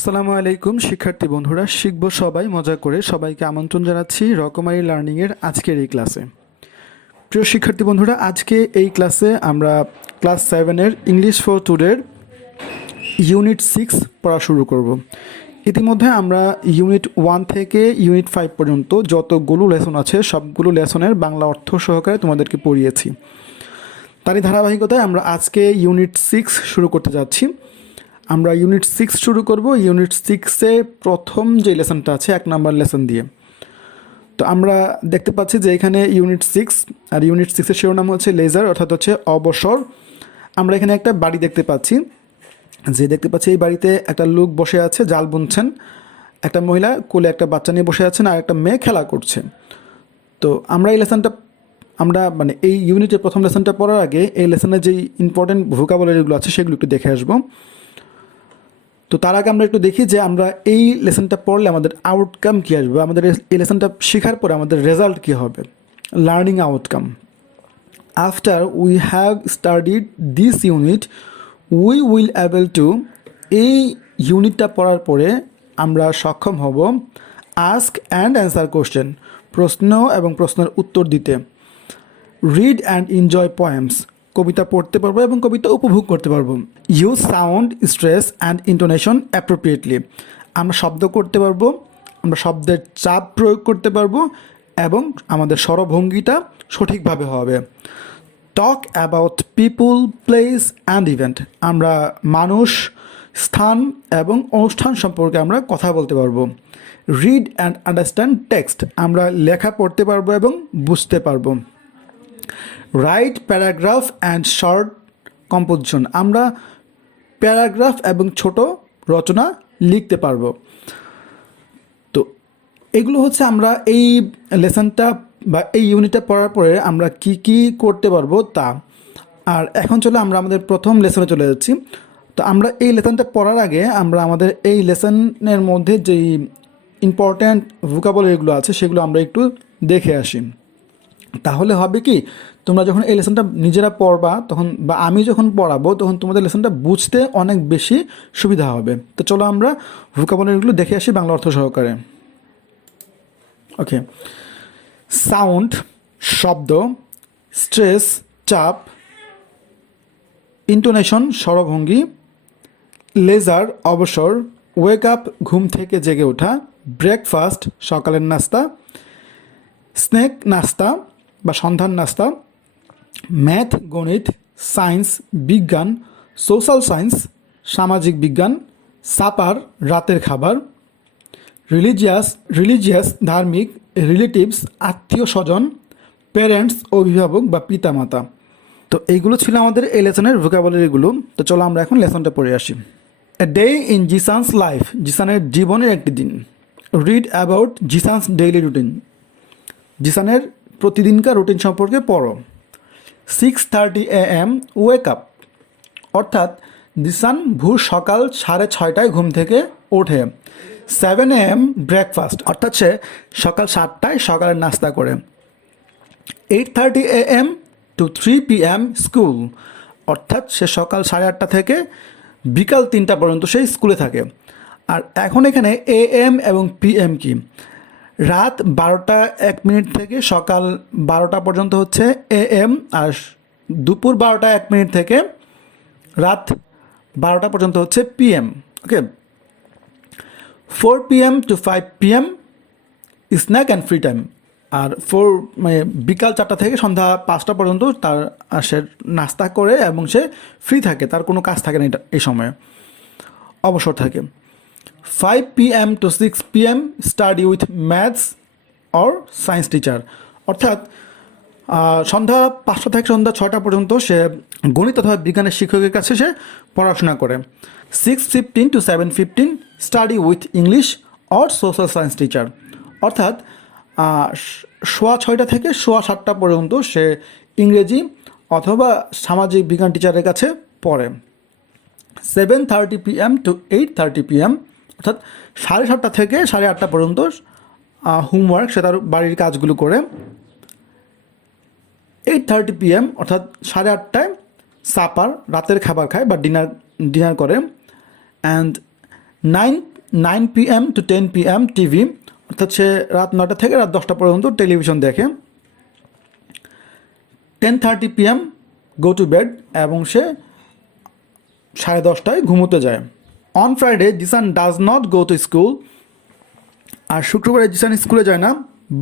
আসসালামু আলাইকুম শিক্ষার্থী বন্ধুরা, শিখবো সবাই মজা করে। সবাইকে আমন্ত্রণ জানাচ্ছি রকমারি লার্নিংয়ের আজকের এই ক্লাসে। প্রিয় শিক্ষার্থী বন্ধুরা, আজকে এই ক্লাসে আমরা ক্লাস 7-এর ইংলিশ ফর টুডের ইউনিট 6 পড়া শুরু করব। ইতিমধ্যে আমরা ইউনিট 1 থেকে ইউনিট 5 পর্যন্ত যতগুলো লেসন আছে সবগুলো লেসনের বাংলা অর্থ সহকারে তোমাদেরকে পড়িয়েছি। তারই ধারাবাহিকতায় আমরা আজকে ইউনিট 6 শুরু করতে যাচ্ছি। আমরা ইউনিট 6 শুরু করব ইউনিট 6-এ প্রথম যে লেসনটা আছে 1 নাম্বার লেসন দিয়ে। তো আমরা দেখতে পাচ্ছি যে এখানে ইউনিট 6 আর ইউনিট 6-এর শিরোনাম হচ্ছে লেজার, অর্থাৎ হচ্ছে অবসর। আমরা এখানে একটা বাড়ি দেখতে পাচ্ছি, এই বাড়িতে একটা লোক বসে আছে, জাল বুনছেন। একটা মহিলা কোলে একটা বাচ্চা নিয়ে বসে আছেন আর একটা মেয়ে খেলা করছে। তো আমরা এই ইউনিটের প্রথম লেসনটা পড়ার আগে এই লেসনের যেই ইম্পর্টেন্ট ভোকাবুলারিগুলো আছে সেগুলো একটু দেখে আসবো। তো তার আগে আমরা একটু দেখি যে আমরা এই লেসনটা পড়লে আমাদের আউটকাম কী আসবে, আমাদের এই লেসনটা শেখার পরে আমাদের রেজাল্ট কী হবে, learning outcome. After we have studied this unit we will able to, এই ইউনিটটা পড়ার পরে আমরা সক্ষম হব আস্ক অ্যান্ড অ্যান্সার কোশ্চেন, প্রশ্ন এবং প্রশ্নের উত্তর দিতে। রিড অ্যান্ড এনজয় পোয়েমস, কবিতা পড়তে পারবো এবং কবিতা উপভোগ করতে পারবো। Use sound, stress and intonation appropriately, আমরা শব্দ করতে পারবো, আমরা শব্দের চাপ প্রয়োগ করতে পারবো এবং আমাদের স্বরভঙ্গিটা সঠিকভাবে হবে। Talk about people, place and event, আমরা মানুষ, স্থান এবং অনুষ্ঠান সম্পর্কে আমরা কথা বলতে পারবো। রিড অ্যান্ড আন্ডারস্ট্যান্ড টেক্সট, আমরা লেখা পড়তে পারবো এবং বুঝতে পারবো। Write paragraph and short composition, আমরা প্যারাগ্রাফ এবং ছোট রচনা লিখতে পারবো। তো এগুলো হচ্ছে আমরা এই লেসনটা বা এই ইউনিটটা পড়ার পরে আমরা কি কি করতে পারবো তা। আর এখন চলে আমরা আমাদের প্রথম লেসনে চলে যাচ্ছি। তো আমরা এই লেসনটা পড়ার আগে আমরা আমাদের এই লেসনের মধ্যে যেই ইম্পর্ট্যান্ট ভোকাবুলারিগুলো আছে সেগুলো আমরা একটু দেখে আসি। তাহলে হবে কি, তোমরা যখন এই লেসনটা নিজেরা পড়বা তখন, বা আমি যখন পড়াবো তখন তোমাদের লেসনটা বুঝতে অনেক বেশি সুবিধা হবে। তো চলো আমরা ভোকাবুলারিগুলো দেখে আসি বাংলা অর্থ সহকারে। ওকে, সাউন্ড শব্দ, স্ট্রেস চাপ, ইন্টোনেশন স্বরভঙ্গি, লেজার অবসর, ওয়েক আপ ঘুম থেকে জেগে ওঠা, ব্রেকফাস্ট সকালের নাস্তা, স্ন্যাক নাস্তা বা সন্ধ্যার নাস্তা, ম্যাথ গণিত, সায়েন্স বিজ্ঞান, সোশ্যাল সায়েন্স সামাজিক বিজ্ঞান, সাপার রাতের খাবার, রিলিজিয়াস ধার্মিক, রিলেটিভস আত্মীয় স্বজন, প্যারেন্টস অভিভাবক বা পিতামাতা। তো এইগুলো ছিল আমাদের এই লেসনের ভোকাবুলারিগুলো। তো চলো আমরা এখন লেসনটা পড়ে আসি। এ ডে ইন জিসানস লাইফ, জিসানের জীবনের একটি দিন। রিড অ্যাবাউট জিসানস ডেইলি রুটিন, জিসানের প্রতিদিনকার রুটিন সম্পর্কে পড়ো। 6:30 AM ওয়েক আপ, অর্থাৎ জিসান ভোর সকাল 6:30টায় ঘুম থেকে ওঠে। 7 AM ব্রেকফাস্ট, অর্থাৎ সে সকাল 7টায় সকালের নাস্তা করে। 8:30 AM to 3 PM স্কুল, অর্থাৎ সে সকাল 8:30 থেকে বিকাল 3টা পর্যন্ত সে স্কুলে থাকে। আর এখন এখানে AM এবং PM কি, রাত 12:01 থেকে সকাল 12টা পর্যন্ত হচ্ছে AM, আর দুপুর 12:01 থেকে রাত 12টা পর্যন্ত হচ্ছে PM। Okay, 4 PM to 5 PM snack and free time, আর বিকাল 4টা থেকে সন্ধ্যা 5টা পর্যন্ত সে নাস্তা করে এবং সে ফ্রি থাকে, তার কোনো কাজ থাকে না এই সময়ে, অবসর থাকে। 5 PM to 6 PM study with maths or science teacher, অর্থাৎ সন্ধ্যা 5টা থেকে সন্ধ্যা 6টা পর্যন্ত সে গণিত অথবা বিজ্ঞানের শিক্ষকের কাছে সে পড়াশোনা করে। 6:15 to 7:15 study with English or social science teacher, অর্থাৎ 6:15 থেকে 7:15 পর্যন্ত সে ইংরেজি অথবা সামাজিক বিজ্ঞান টিচারের কাছে পড়ে। 7:30 PM to 8:30 PM, অর্থাৎ 7:30 থেকে 8:30 পর্যন্ত হোমওয়ার্ক, সে তার বাড়ির কাজগুলো করে। 8:30 PM অর্থাৎ 8:30টায় সাপার রাতের খাবার খায় বা ডিনার করে। And 9 9 PM to 10 PM TV, অর্থাৎ সে রাত 9টা থেকে রাত 10টা পর্যন্ত টেলিভিশন দেখে। 10:30 PM গো টু বেড, এবং সে 10:30টায় ঘুমোতে যায়। On Friday Zisan does not go to school, আর শুক্রবারে জিসান স্কুলে যায় না,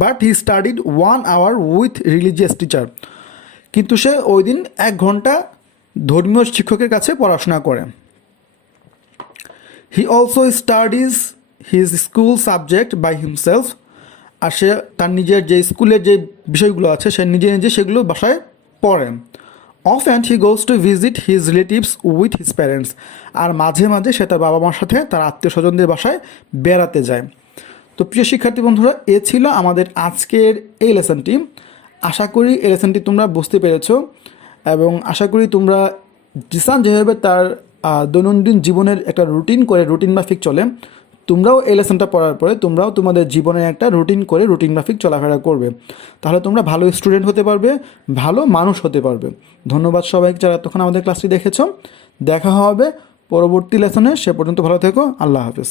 but he studied 1 hour with religious teacher, কিন্তু সে ওই দিন 1 ঘন্টা ধর্মীয় শিক্ষকের কাছে পড়াশোনা করে। He also studies his school subject by himself, আর সে তার নিজের যে স্কুলের যে বিষয়গুলো আছে সে নিজে নিজে সেগুলো বাসায় পড়ে। Often he goes to visit his relatives with his parents, আর মাঝে মাঝে সে তার বাবা মার সাথে তার আত্মীয় স্বজনদের বাসায় বেড়াতে যায়। তো প্রিয় শিক্ষার্থী বন্ধুরা, এ ছিল আমাদের আজকের এই লেসনটি। আশা করি এই লেসনটি তোমরা বুঝতে পেরেছো, এবং আশা করি তোমরা জিসান যেভাবে তার দৈনন্দিন জীবনের একটা রুটিন মাফিক চলে, তোমরাও এই লেসনটা পড়ার পরে তোমরাও তোমাদের জীবনের একটা রুটিন মাফিক চলাফেরা করবে। তাহলে তোমরা ভালো স্টুডেন্ট হতে পারবে, ভালো মানুষ হতে পারবে। ধন্যবাদ সবাইকে যারা তখন আমাদের ক্লাসটি দেখেছো। দেখা হবে পরবর্তী লেসনে, সে পর্যন্ত ভালো থেকো। আল্লাহ হাফেজ।